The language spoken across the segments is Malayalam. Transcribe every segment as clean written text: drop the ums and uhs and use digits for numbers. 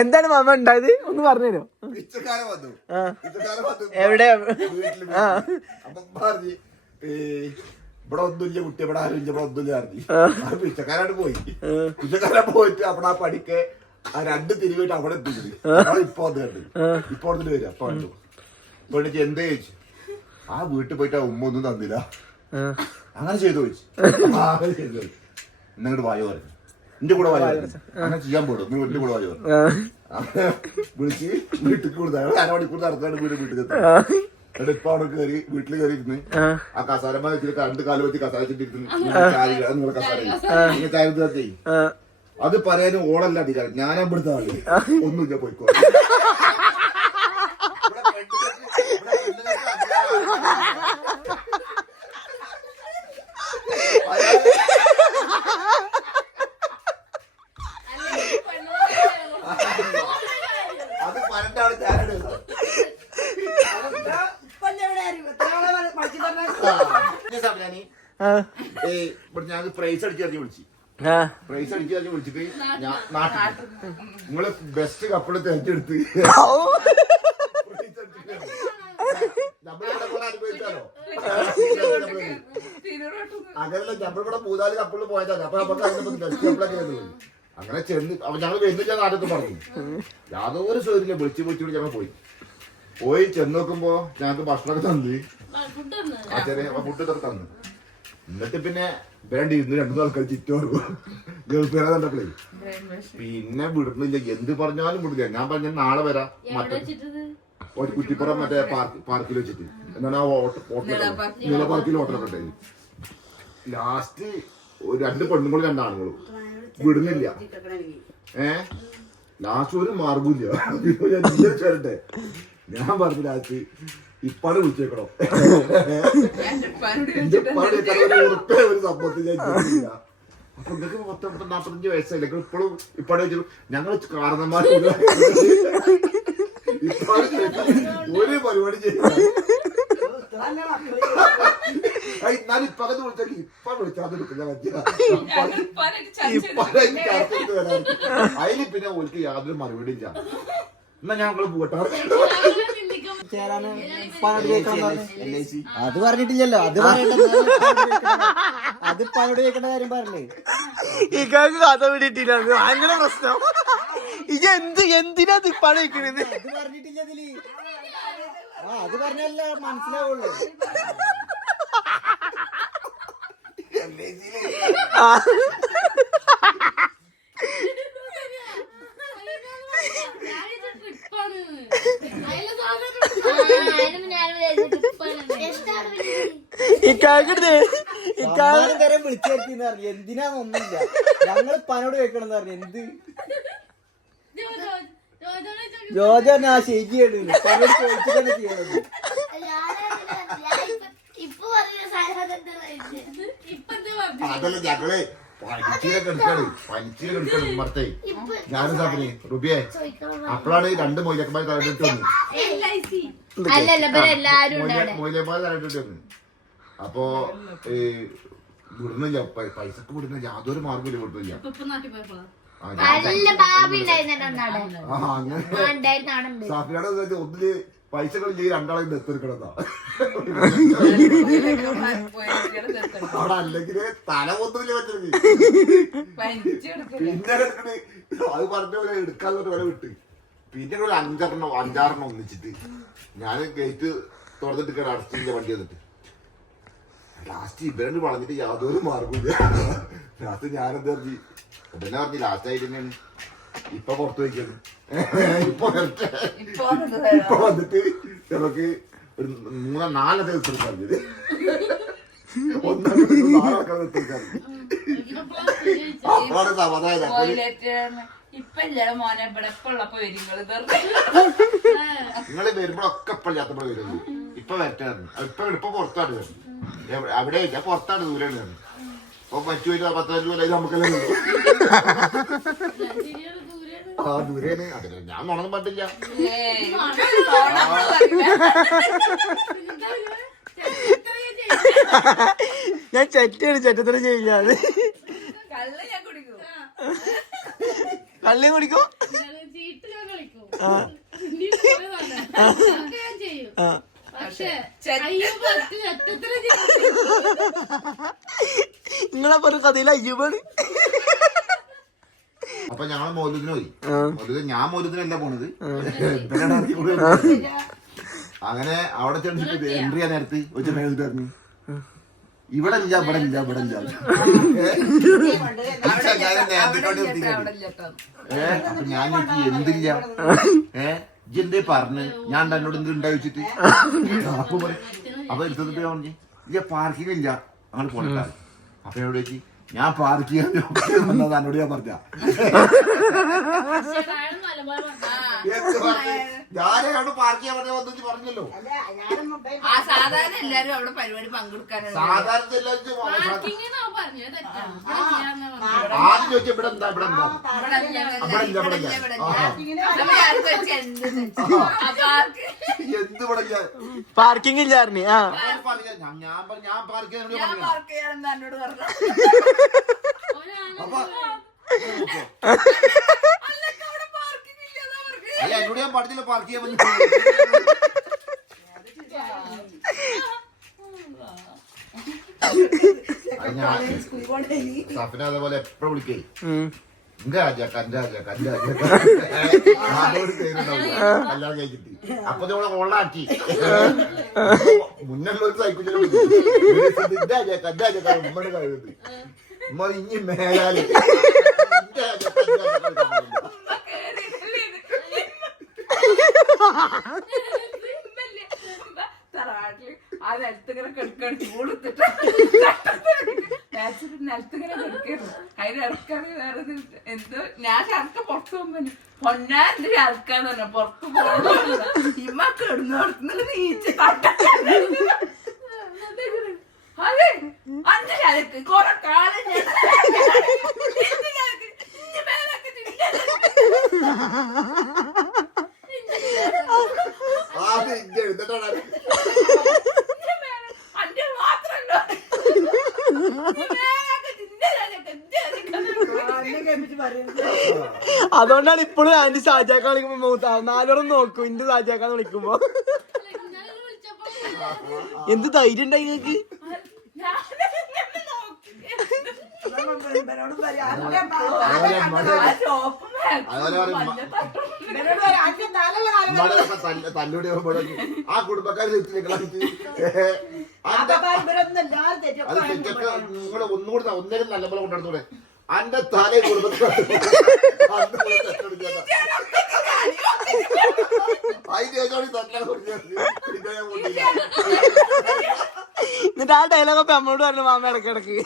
എന്താണ് മാമ ഉണ്ടായത് ഒന്ന് പറഞ്ഞുതരോ? എവിടെ ഇവിടെ ഒന്നുമില്ല കുട്ടി, ഇവിടെ ആരും ഇല്ല, ഇവിടെ ഒന്നുമില്ല. പിച്ചക്കാരാണ് പോയി. പിച്ചക്കാരൻ പോയിട്ട് അവിടെ ആ പടിക്ക് ആ 2 തിരിവിട്ട് അവിടെ എത്തിച്ചത്. ഇപ്പൊ വന്ന് കണ്ടു. ഇപ്പൊ വന്നിട്ട് വരും. അപ്പൊ കണ്ടു. ഇപ്പൊ എന്താ ചോദിച്ചു? ആ വീട്ടിൽ പോയിട്ട് ആ ഉമ്മ ഒന്നും തന്നില്ല. അങ്ങനെ ചെയ്തു ചോദിച്ചു. അങ്ങനെ ചെയ്തു. എന്നിങ്ങോട്ട് വായോ പറഞ്ഞു. എന്റെ കൂടെ വായോ അങ്ങനെ ചെയ്യാൻ പോടും. നീ എന്റെ കൂടെ വായോ വിളിച്ച് വീട്ടിൽ കൊടുത്ത 1/2 മണിക്കൂർ നടത്താണ് വീട്ടിൽ എത്തി. ഇപ്പൊ അവിടെ കയറി വീട്ടിൽ കയറി ഇരുന്ന് ആ കസാരമ്മ വെച്ചിട്ട് 2 കാലം വെച്ച് കസാര വെച്ചിട്ടിരുന്ന് നിങ്ങളെ കസാര ചായ ചെയ്യും. അത് പറയാനും ഓളല്ല അധികാരം. ഞാനാ ഇവിടുത്തെ ആള്. ഒന്നുമില്ല പോയിക്കോ. അത് പറഞ്ഞാണ് ഞാനാണ് ഞാൻ പ്രൈസ് അടിച്ചു വിളിച്ചു. പ്രൈസ് അടിച്ചു വിളിച്ചിട്ട് ഞാൻ നാട്ടിൽ നിങ്ങള് ബെസ്റ്റ് കപ്പിള് തെരഞ്ഞെടുത്ത് അനുഭവിച്ചാലോ അങ്ങനെയല്ല. നമ്മളിവിടെ 3-4 കപ്പിള് പോയതാണ്. അപ്പൊ നമുക്ക് അതിനെ ബെസ്റ്റ് കപ്പിളൊക്കെ അങ്ങനെ ചെന്ന് അപ്പൊ ഞങ്ങൾ വരുന്നില്ല നാട്ടിൽ പറഞ്ഞു. യാതൊരു സൗകര്യം വിളിച്ച് ഞങ്ങൾ പോയി ചെന്ന് നോക്കുമ്പോ ഞങ്ങൾക്ക് ഭക്ഷണമൊക്കെ തന്ന് ചെറിയ ഫുഡ് ഇതൊക്കെ തന്നു. എന്നിട്ട് പിന്നെ വേണ്ടി 2 ആൾക്കാർ ചുറ്റും ഗൾഫേറെ കണ്ടപ്പോഴേ പിന്നെ വിടുന്നില്ല. എന്ത് പറഞ്ഞാലും വിടില്ല. ഞാൻ പറഞ്ഞ നാളെ വരാം. മറ്റേ ഒരു കുറ്റിപ്പുറം മറ്റേ പാർക്കിൽ വെച്ചിട്ട് എന്താണ് നീല പാർക്കിൽ ഹോട്ടലൊക്കെ ഉണ്ടായി. ലാസ്റ്റ് 2 പെണ്ണുങ്ങളും 2 ആണുങ്ങളും വിടുന്നില്ല. ലാസ്റ്റ് ഒരു മാർഗമില്ല. ചേരട്ടെ ഞാൻ പറഞ്ഞു ലാസ്റ്റ് ഇപ്പാണ് വിളിച്ചേക്കണോ ഒരു സംഭവത്തിൽ ഞാൻ ചോദിച്ചില്ല. അപ്പൊ നിങ്ങൾക്ക് 40-45 വയസ്സായില്ല. ഇപ്പോഴും ഇപ്പാടെ വെച്ചു ഞങ്ങൾ കാരണന്മാർ ഇപ്പാട് ഒരു പരിപാടി ചെയ്യില്ല. എന്നാലും ഇപ്പകത്ത് വിളിച്ചാൽ ഇപ്പൊ വിളിച്ചാൽ എടുക്കുന്ന അതിന് പിന്നെ ഓൾക്ക് യാതൊരു മറുപടി ഇല്ല. എന്നാ ഞങ്ങൾ പോട്ടെ. അത് പറഞ്ഞിട്ടില്ലല്ലോ. അത് പനോട് കേൾക്കേണ്ട കാര്യം പറഞ്ഞേ. ഇക്കാക്ക് കഥ വിട്ടിട്ടില്ല. അങ്ങനെ പ്രശ്നം. എന്തിനാ തിപ്പാണ് വെക്കണത്? അത് പറഞ്ഞിട്ടില്ല അതില്. അത് പറഞ്ഞല്ല മനസ്സിലാവുള്ളൂ. ഇക്കാരം വിളിച്ചേർത്തിന്ന് പറഞ്ഞു. എന്തിനാന്നൊന്നുമില്ല. ഞങ്ങള് പനോട് കേൾക്കണം പറഞ്ഞു. എന്ത് ജോജന ശരിയാണ്. പനോട് ചോദിച്ചു തന്നെ ചെയ്യണത്. അതല്ല ഞങ്ങള് മറത്തേ ഞാനും സാപ്പിനെ റുബിയെ അപ്പോഴാണ് 2 മൊയിലക്കന്മാർ തലയിട്ട് വന്നു. മൊയിലന്മാർ തലയിട്ട് വന്നു. അപ്പൊ വിടുന്നില്ല. പൈസക്ക് വിടുന്ന യാതൊരു മാർഗമില്ല. വിടുന്നില്ല. സാഫിയുടെ ഒന്നില് പൈസകളില്ല. 2 ആളെ ദത്തെടുക്കണതാ. അവിടെ അല്ലെങ്കിൽ തല ഒന്നുമില്ല പറ്റുന്നത്. പിന്നെ അത് പറഞ്ഞ പോലെ എടുക്കാതെ വില വിട്ട് പിന്നെ ഒരു 5-6 ഒന്നിച്ചിട്ട് ഞാൻ ഗേറ്റ് തുറന്നിട്ട് അടച്ചില്ല വണ്ടി വന്നിട്ട് ലാസ്റ്റ് ഇവരണ്ട് വളഞ്ഞിട്ട് യാതൊരു മാർഗമില്ല. ലാസ്റ്റ് ഞാനെന്താ പറഞ്ഞു ഉടനെ പറഞ്ഞു ലാസ്റ്റ് ആയിട്ട് തന്നെയാണ് ഇപ്പൊ പുറത്തു വയ്ക്കുന്നത്. ഇപ്പൊ വന്നിട്ട് നമുക്ക് ഒരു 3-4 ദിവസം പറഞ്ഞത് 1 ആൾക്കാർ അപ്പോഴാണ് സമാധാനം. നിങ്ങള് വരുമ്പോഴൊക്കെ ഇപ്പൊ ഇല്ലാത്തപ്പോൾ വരുന്നത്. ഇപ്പൊ വരട്ടായിരുന്നു. ഇപ്പൊ പുറത്താണ് വരുന്നത്. അവിടെ ഇല്ല, പുറത്താണ് ദൂരെയാണ് വരുന്നത്. അപ്പൊ മറ്റു 10-15 കൊല്ലം നമുക്കെല്ലാം ആ ദൂരെയാണ്. അതിന് ഞാൻ നുണന്നും പറ്റില്ല. ഞാൻ ചെറ്റാണ് ചെറ്റത്തിന് ചെയ്യാതെ കള്ളി കുടിക്കും നിങ്ങളെ പറഞ്ഞ കഥയിൽ അയ്യൂബാണ്. അപ്പൊ ഞങ്ങള് മൗലൂദിന് പോയി. ഞാൻ മൗലൂദിനല്ല പോണത്. അങ്ങനെ അവിടെ ചെന്നിട്ട് എൻട്രി ചെയ്യാൻ നേരത്ത് ഒരു മേടിച്ചിട്ട് പറഞ്ഞു ഇവിടെ ഇല്ല ഇവിടെ ഇല്ല ഇവിടെ ഇല്ല. അപ്പൊ ഞാൻ നോക്കി എന്തില്ല എന്തേ പറഞ്ഞ് ഞാൻ എന്നോട് എന്ത് ഉണ്ടാവിച്ചിട്ട് അപ്പൊ എടുത്തിട്ട് പറഞ്ഞു ഇല്ല പാർക്കിംഗ് ഇല്ല അങ്ങനെ പോണക്കാറ്. അപ്പൊ എന്നോട് ചോദിച്ചു ഞാൻ പാർക്ക് ചെയ്യാൻ വന്നത് എന്നോട് ഞാൻ പറഞ്ഞ ഞാനോട് പാർക്ക് ചെയ്യാൻ പറഞ്ഞ പറഞ്ഞല്ലോ. സാധാരണ എല്ലാരും അവിടെ പരിപാടി പങ്കെടുക്കാനാണ്. സാധാരണ എല്ലാവരും ആദ്യം ചോദിച്ചാൽ ഇവിടെ എന്താ ഇവിടെ എന്താ എന്ത് ഇവിടെ പാർക്കിംഗ് ഇല്ലായിരുന്നു. ആ ഞാൻ പാർക്ക് ചെയ്യാൻ എന്നോട് പറഞ്ഞു. അപ്പൊ അല്ല എന്നോട് ഞാൻ പഠിച്ചില്ല പാർക്ക് ചെയ്യാൻ പറ്റും. സഫിന അതേപോലെ എപ്പോഴും വിളിക്കേ എന്റെ രാജാക്ക കല്യാണം കഴിച്ചിട്ട് അപ്പൊ നമ്മളെ ഓളാക്കി മുന്നുള്ള ഒരു സൈക്കിൾ ഉമ്മയുടെ കഴിവത് ഉമ്മ ഇനി മേലാല് തറവാട്ടില് ആ നിലത്തിങ്ങനെ കെടുക്കാണ് ചൂടുത്തിട്ട് നിലത്തിങ്ങനെ കെടുക്കായിരുന്നു. അതിന് ഇറക്കാണ് വേറെ എന്തോ ഞാൻ ഇറക്ക പുറത്ത് പോകുമ്പോ പൊന്നാന്റെ ഇറക്കാന്ന് പറഞ്ഞ പുറത്ത് പോകണ ഇമ്മ കിടന്നോടുന്നത് നീച്ച് അതെ അഞ്ച് കാലത്ത് കൊറേ കാലം അതുകൊണ്ടാണ് ഇപ്പോഴും ആന്റി ഷാജാക്ക വിളിക്കുമ്പോ നാലോളം നോക്കും എന്റെ ഷാജാക്കാന്ന് വിളിക്കുമ്പോ. എന്ത് ധൈര്യം ഉണ്ടായി നിങ്ങക്ക്? തല്ലൂടി ആ കുടുംബക്കാര് നിങ്ങളെ ഒന്നുകൂടി ഒന്നേരം നല്ലപോലെ കൊണ്ടെടുത്തൂടെ അന്റെ തലേ കുടുംബത്തിൽ എന്നിട്ട് ആ ഡയലോഗൊക്കെ അമ്മോട് പറഞ്ഞു മാമ ഇടക്കിടക്ക്.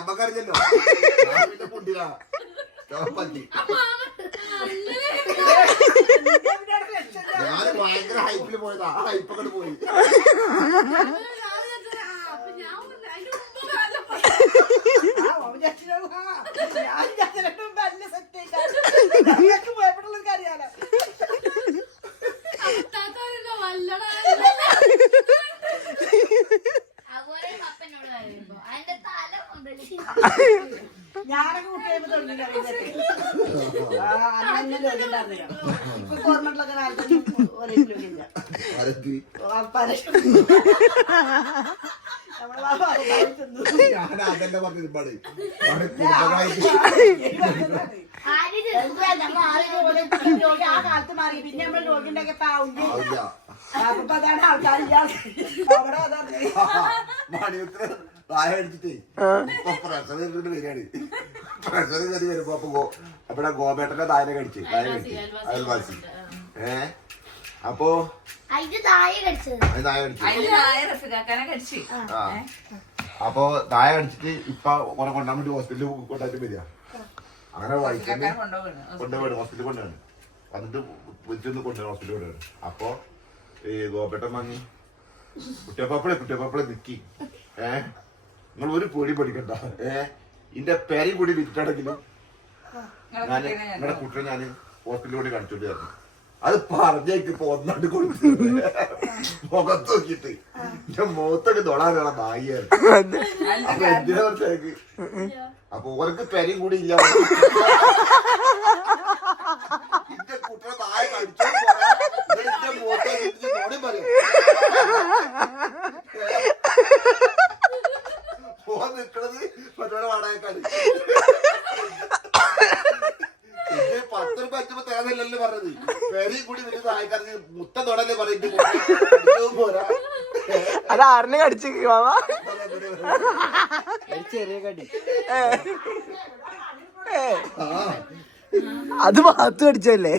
അമ്മക്കാരിച്ചല്ലോ പൊട്ടില്ല പറ്റി. ഞാൻ ഭയങ്കര ഹൈപ്പില് പോയതാ. ആ ഹൈപ്പൊക്കെ പോയി. ഞാനൊക്കെ കുട്ടിയെ ഗവൺമെന്റിലൊക്കെ ഞാൻ അതന്നെ പറഞ്ഞു പാട് ആ കാലത്ത് മാറി പിന്നെ നമ്മള് രോഗി ഉണ്ടാക്കിയപ്പോ അപ്പൊ അതാണ് ആൾക്കാരില്ല പ്രായം അടിച്ചിട്ടേ ഇപ്പൊ പ്രഷർ വരികയാണ്. പ്രഷർ കയറി വരുമ്പോ അപ്പൊ ഇവിടെ ഗോപേട്ടന്റെ താഴെ കടിച്ച് അയൽവാസി. അപ്പോ അതിന് നായ കടിച്ചു. ആ അപ്പൊ നായ കടിച്ചിട്ട് ഇപ്പൊ കൊറേ കൊണ്ടാൻ വേണ്ടി ഹോസ്പിറ്റലിൽ കൊണ്ടായിട്ട് വരിക. അങ്ങനെ വൈകിട്ട് കൊണ്ടുപോയി ഹോസ്പിറ്റലിൽ കൊണ്ടുപോയി വന്നിട്ട് വിളിച്ചൊന്ന് കൊണ്ടുപോയി ഹോസ്പിറ്റലിൽ കൊണ്ടുപോയി. അപ്പൊ ഈ ഗോപേട്ടൻ വാങ്ങി കുട്ടിയപ്പാപ്പളെ നിക്കി നിങ്ങൾ ഒരു പൊടി പഠിക്കണ്ട ഇന്റെ പേരും കൂടി വിറ്റിട്ടാണെങ്കിലും ഞാൻ നിങ്ങളുടെ കുട്ടിയെ ഞാൻ ഹോസ്പിറ്റലിൽ കൂടി കാണിച്ചോണ്ട് തരണം. അത് പറഞ്ഞേക്ക് ഇപ്പൊ ഒന്നാണ്ട് കൊടുത്തു മുഖത്ത് നോക്കിട്ട് എന്റെ മുഖത്തൊക്കെ തൊടാൻ വേണം നായിയായിരുന്നു. അപ്പൊ എന്തിനാ പറഞ്ഞേക്ക് അപ്പൊ ഓർക്ക് പേരും കൂടി ഇല്ല. എന്റെ കുട്ടിയെ നായ കടിച്ചോ എന്റെ മുഖത്ത് നോടി പറയും പോവാൻ നിക്കണത് മറ്റോടെ വാടകക്കാണ്. 10 രൂപ അച്ഛപ്പോ തേങ്ങല്ലോ പറഞ്ഞത് പേരെയും കൂടി വലിയ സഹായിക്കാതെ മുട്ട തൊടല്ലേ പറയുന്നത് പോരാ. അത് ആറിനെ കടിച്ചു മാമ ചെറിയ കടി അത് ഭാഗത്ത് കടിച്ചല്ലേ.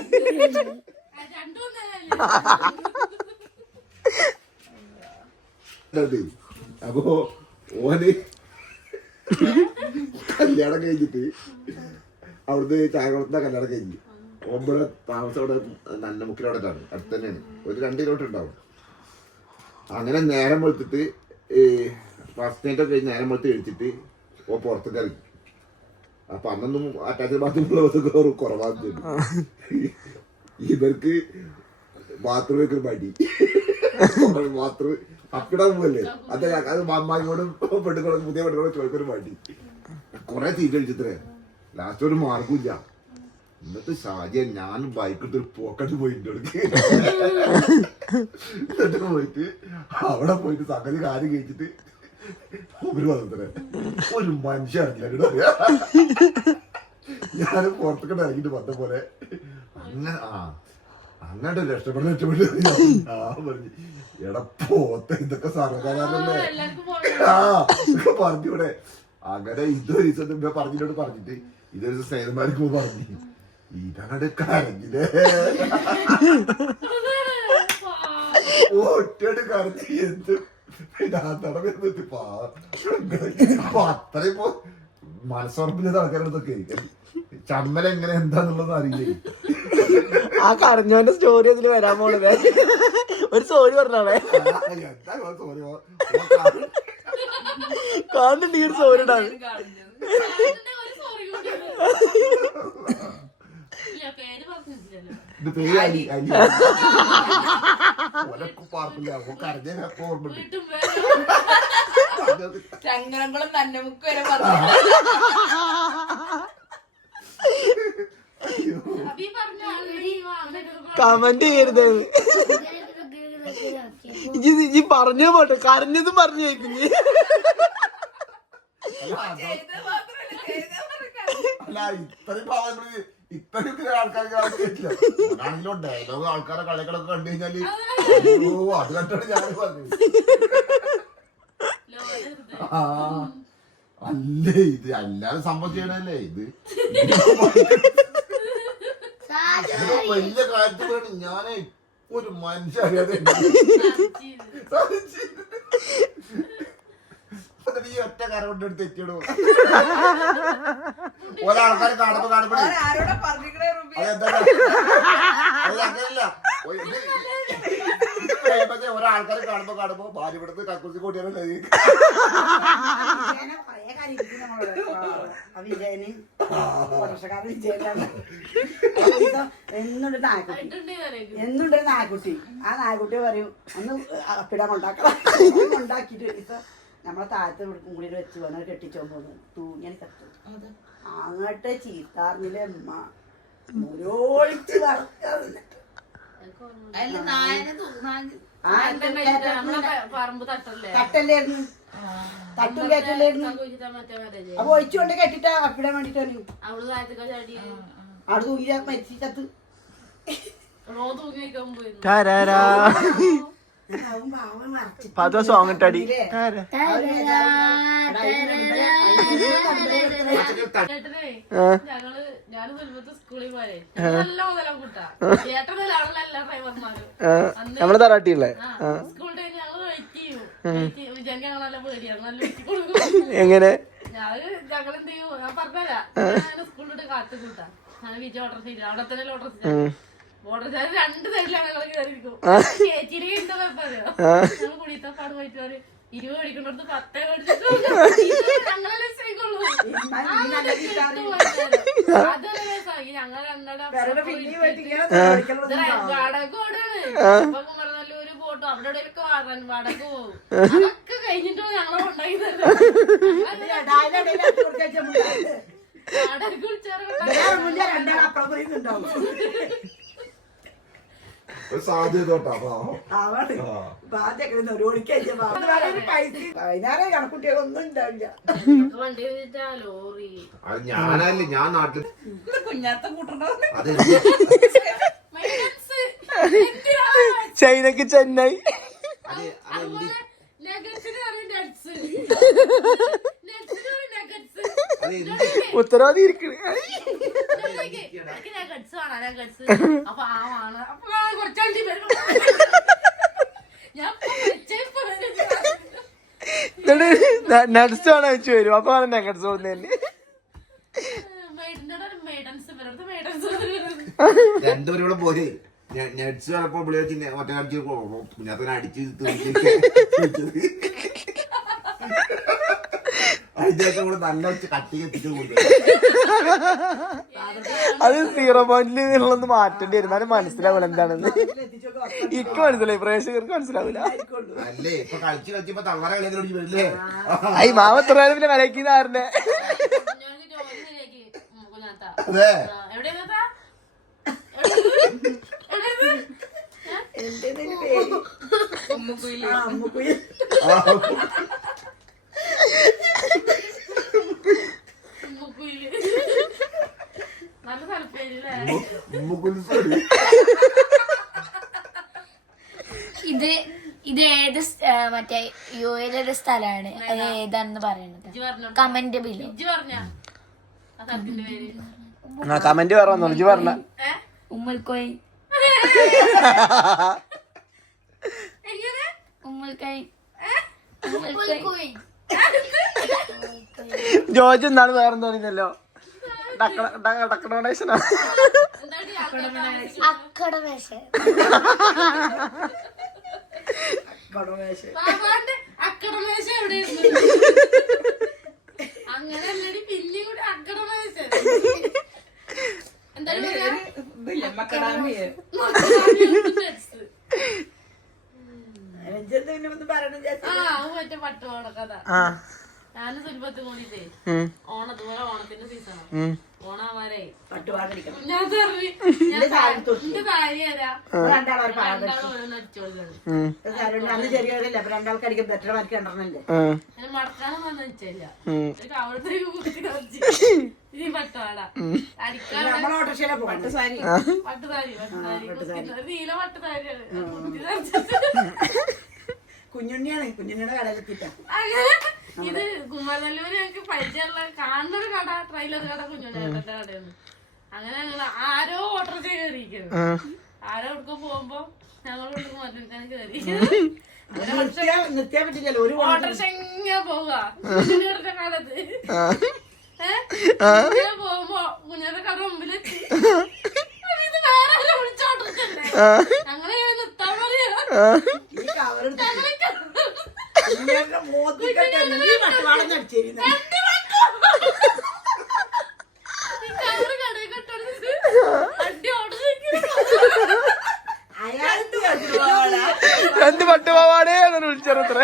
അപ്പൊ ഓന് കല്യാണം കഴിഞ്ഞിട്ട് അവിടുന്ന് ചായകുളത്തെ കല്യാണം കഴിഞ്ഞു ഓമ്പടെ താമസം അവിടെ നന്നമുക്കിലവിടെയാണ് അടുത്ത് തന്നെയാണ് ഒരു 2 കിലോമീറ്റർ ഉണ്ടാവും. അങ്ങനെ നേരം വെളുത്തിട്ട് ഫസ്റ്റ് നൈറ്റൊക്കെ കഴിഞ്ഞ് നേരം വെളുത്ത് കഴിച്ചിട്ട് ഓ പുറത്തേക്ക് ഇറങ്ങി. അപ്പൊ അന്നൊന്നും അറ്റാച്ച് ബാത്റൂമുള്ള കുറവാന്ന് ഇവർക്ക് ബാത്റൂമൊക്കെ മടി. ബാത്റൂം അപ്പിടാൻ പോവല്ലേ അത് അമ്മായിയോടും പെണ്ണുങ്ങളോടും പുതിയ പെണ്ണുങ്ങളോട് ചോദിക്കൊരു മടി. കൊറേ തീറ്റ കഴിച്ചിത്രേ ലാസ്റ്റ് ഒരു മാർഗമില്ല. എന്നിട്ട് ഷാജിയ ഞാൻ ബൈക്കിട്ട് പോക്കറ്റ് പോയിട്ട് എന്നിട്ട് പോയിട്ട് അവിടെ പോയിട്ട് സംഗതി കാര്യം കഴിച്ചിട്ട് ഒരു വന്നത്രേ ഒരു മനുഷ്യറിഞ്ഞ ഞാൻ പുറത്തേക്ക് ഇറങ്ങിട്ട് വന്ന പോലെ അങ്ങനെ അങ്ങോട്ട് രക്ഷപ്പെട്ട് പറഞ്ഞു എടാ പോത്ത ഇതൊക്കെ സർവകാലല്ലേ പറഞ്ഞൂടെ. അങ്ങനെ ഇതൊരു ദിവസം പറഞ്ഞിട്ടോട് പറഞ്ഞിട്ട് ഇതൊരു ദിവസം സേനന്മാർക്ക് പറഞ്ഞു ഇതങ്ങട് കരഞ്ഞില്ലേ ഒറ്റയോട് കരഞ്ഞ് എന്ത് നടന്നിട്ട് അത്രയും മനസ്സുറപ്പില്ലാത്ത ആൾക്കാരോടൊക്കെ ചമ്മലെങ്ങനെ എന്താന്നുള്ളത് അറിയില്ലേ. ആ കരഞ്ഞോന്റെ സ്റ്റോറി അതിൽ വരാൻ പോണത് ഒരു സ്റ്റോറി പറഞ്ഞാണേ കാണുന്നുണ്ട് ഈ ഒരു സ്റ്റോറി ഉണ്ടാവും. ചങ്ങരങ്ങളും തന്നെ മുക്ക് വരെ കമന്റ് ചെയ്യരുത്. ഇജ്ജ് പറഞ്ഞോ പോട്ടെ കരഞ്ഞതും പറഞ്ഞു കേൾക്കുന്നു. അല്ല ഇത്രയും ആൾക്കാർക്ക് ആണെങ്കിലോ ഡയലോഗ് ആൾക്കാരെ കളികളൊക്കെ കണ്ടു കഴിഞ്ഞാല് അത് കണ്ടാണ് ഞാൻ പറഞ്ഞത്. അല്ലേ ഇത് അല്ലാതെ സംഭവം ചെയ്യണല്ലേ ഇത് വലിയ കാര്യത്തിൽ ഞാനേ ഒരു മനുഷ്യ അറിയാതെ ഈ ഒറ്റ കര കൊണ്ടെടുത്ത് തെറ്റിയിടോ ഒരാൾക്കാർ കാണുമ്പോ അങ്ങനല്ല ഒരാൾക്കാരെ കാണുമ്പോ ഭാര്യ ഇവിടുന്ന് കക്കുറിച്ച് കൂട്ടിയാലോ എന്നുണ്ടൊരു നായക്കുട്ടി ആ നായക്കുട്ടി പറയും ഒന്ന് അപ്പിടാൻ ഉണ്ടാക്കിയിട്ട് നമ്മളെ താഴത്തെ വിടുക്കും കൂടി വെച്ച് വന്ന് കെട്ടിച്ചോണ്ട് പോകുന്നു തൂങ്ങിയാൽ കത്തു അങ്ങോട്ട് ചീത്താറിഞ്ഞില്ലേ അമ്മ മുരോളിച്ച് വളർത്താറുണ്ട്. തട്ടല്ലായിരുന്നു തട്ടും കയറ്റല്ലായിരുന്നു. അപ്പൊ ഒഴിച്ചുകൊണ്ട് കെട്ടിട്ടാ അപ്പിടാൻ വേണ്ടിട്ടാണ് അവിടെ തൂങ്ങിയ മരിച്ചു ചത്ത്. പാത്തു സോങ് ഇട്ടടി ഞാനും സ്കൂളിൽ പോയേ നല്ല മുതലാ കൂട്ടാ ചേട്ടനല്ല അവളല്ല ഡ്രൈവർമാര് നമ്മള് തറാട്ടിയുള്ളേ സ്കൂൾ ടൈം ഞങ്ങള് വെയിറ്റ് ചെയ്യും വിചാരിക്കാൻ ഞങ്ങളെല്ലാം പേടിയാണ് നല്ല വെയിറ്റ് കൊടുക്കും എങ്ങനെ ഞങ്ങളെന്ത് ചെയ്യും ഞാൻ പറഞ്ഞുതരാം ഞാൻ സ്കൂളിലോട്ട് കാത്തു കൂട്ടാ ഞാൻ വിജയ ഓട്ടർ സൈഡ് അവിടെ തന്നെ ഓട്ടർ ഓട്ടർ രണ്ട് സൈഡിലാണ് ഞങ്ങൾ കയറിയിരിക്കും ചേച്ചിയിലേക്ക് എന്താ കുഴപ്പമല്ലോ ഞങ്ങൾ കുടിയത്തപ്പാട് പോയിട്ട് പറയും 20 മേടിക്കൊണ്ടടുത്ത് 10 മേടിച്ചിട്ടുള്ളൂ ഞങ്ങളെല്ലാം ചെയ്കൊള്ളൂ അതല്ല രസമായി ഞങ്ങൾ വാടക ഓടാണ് ഇപ്പൊ കുമരനല്ലൂര് പോട്ടോ അവിടെ എവിടെയൊക്കെ വാടക പോകും അതൊക്കെ കഴിഞ്ഞിട്ടോ ഞങ്ങളെ ഉണ്ടാക്കി തരാം വാടക ഒരു സാധ്യത കണക്കുട്ടികളൊന്നും ഉണ്ടാവില്ല. വണ്ടി ലോറി ഞാനല്ലേ ഞാൻ നാട്ടിൽ കുഞ്ഞാത്ത കൂട്ടണ്ടോ അത് ചൈനക്ക് ചെന്നൈ അതുപോലെ നഗറ്റ്സിന് പറയും നട്സ് ഉത്തരവാദി ഇരിക്കണ നഗറ്റ്സ് വേണം നഗറ്റ്സ് അപ്പൊ ആ വേണം അപ്പൊ കുറച്ചാണ്ടി വരും ഞാൻ നട്സ് വേണം വെച്ച് വരും അപ്പൊ ആണ് നഗറ്റ്സ് തോന്നുന്നതന്നെ രണ്ടുപേരും കൂടെ പോരെ നെറ്റ്സ് ചിലപ്പോ വിളിച്ച് ഒറ്റ അടിച്ച് കുഞ്ഞാത്തനെ അടിച്ച് അതിന്റെയൊക്കെ കൂടെ നല്ല കട്ടി കെട്ടിച്ച് കൊടുക്കും. അത് 0 പോയിന്റിൽ മാറ്റേണ്ടി വരും എന്നാലും മനസ്സിലാവില്ല എന്താണെന്ന് ഇക്ക് മനസ്സിലായി പ്രേക്ഷകർക്ക് മനസ്സിലാവില്ല അല്ലേ ഇപ്പൊ കളിച്ച് കളിച്ചപ്പോ തള്ളറ കളിയൊക്കെ വരില്ലേ ഈ മാമ എത്ര നേരം പിന്നെ കളിക്കുന്ന ആരുടെ അതെ നല്ല താല്പര്യല്ലേ ഇത് ഏത് മറ്റേ യുഎയിലെ ഒരു സ്ഥലമാണ് അത് ഏതാണെന്ന് പറയുന്നത് കമന്റ് ബിലോ കമന്റ് പറഞ്ഞു ഇജ്ജ് പറഞ്ഞ ഉമ്മൽക്കോയി ഉമ്മൽക്കോയി ജോർജ് എന്താണ് വേറെ തോന്നിയല്ലോ ഡക്കണോണേഷനാ അക്കടമേശ എവിടെയായിരുന്നു അങ്ങനെയല്ലടി പിന്നെ കൂടി അക്കടമേശ എന്തായാലും മറ്റേ പട്ടുപാട കഥ ഞാനും സുൽഭത്തും കൂടിട്ടേ ഓണത്തുപോലെ ഓണത്തിന്റെ സീസണാണ് ഓണാവാരേ ഞാൻ എന്റെ സാരി തരാം മടക്കാനും വന്നു വെച്ചില്ല അവിടത്തേക്ക് കുത്തി കളിച്ച് ഇനി പട്ടുപാട അടിക്കാൻ പട്ടുസാരി നീല പട്ടുസാരിയാണ് കുഞ്ഞുണ്ണിയാണ് കുഞ്ഞുണ്ണിയുടെ കടയിലെത്തിട്ട ഇത് കുമരനല്ലൂര് ഞങ്ങൾക്ക് പരിചയമുള്ള കാണുന്നൊരു കട ട്രെയിലർ കട കുഞ്ഞുണ്ണിയുടെ കടയാണ് അങ്ങനെ ഞങ്ങൾ ആരോ ഓർഡർ ചെയ്ത് കയറിയിരിക്കുന്നത് ആരോ എടുക്കാൻ പോകുമ്പോ ഞങ്ങൾ മറ്റേ കയറി നിർത്തിയാൻ പറ്റില്ലല്ലോ ഒരു ഓർഡർ എങ്ങനെ പോവുക കുഞ്ഞുണ്ണിയുടെ കാലത്ത് പോകുമ്പോ കുഞ്ഞുണ്ണിയുടെ കട മുമ്പിലെത്തി ഇത് വേറെ വിളിച്ചോണ്ടിരിക്കണ്ടേ ഞങ്ങളെ നിർത്താൻ പറയാ ഈ കവറെടുത്ത് മോത്തിക്കട്ടെ പട്ടുപാടം നടിച്ചിരുന്നു എന്ത് പട്ടുപാവാടേ എന്നാണ് വിളിച്ചത്ര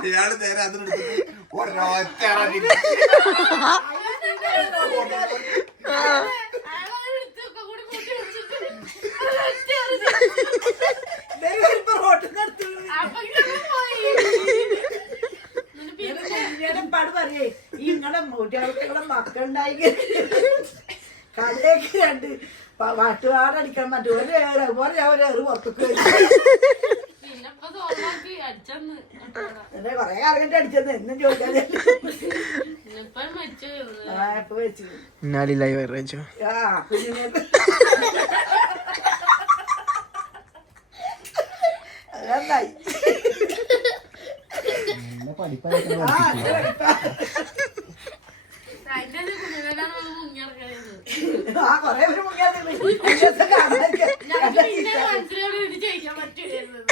അയാള് നേരെ അതിനെടുത്തിട്ട് ഒരൊറ്റ പാട് പറയേ ഈ ഉണ്ടായി കളിയൊക്കെ രണ്ട് പാട്ടുപാടടിക്കണം മറ്റു ഒരു പോലെ ഞാൻ ഒരു ഏറ് പുറത്തേക്ക് വരും പിന്നെ ഇപ്പൊ സോളാക്കി അടിച്ചെന്ന് എന്നെ കൊറേ കാലം അടിച്ചെന്ന് എന്നും ചോദിക്കാൻ ഇപ്പൊ മെച്ചു ഇപ്പൊ വെച്ചു ഇന്നാലില്ലായി വരച്ചോ ആ കുഞ്ഞിനെ അതെന്തായി അതിന്റെ കുഞ്ഞിനാണ് മുങ്ങിറക്കായത് ആ കൊറേ പേര് മുങ്ങിയാൽ കാണാൻ പിന്നെ മനസ്സിലോട് ഇത് ചെയ്യാൻ പറ്റില്ലായിരുന്നു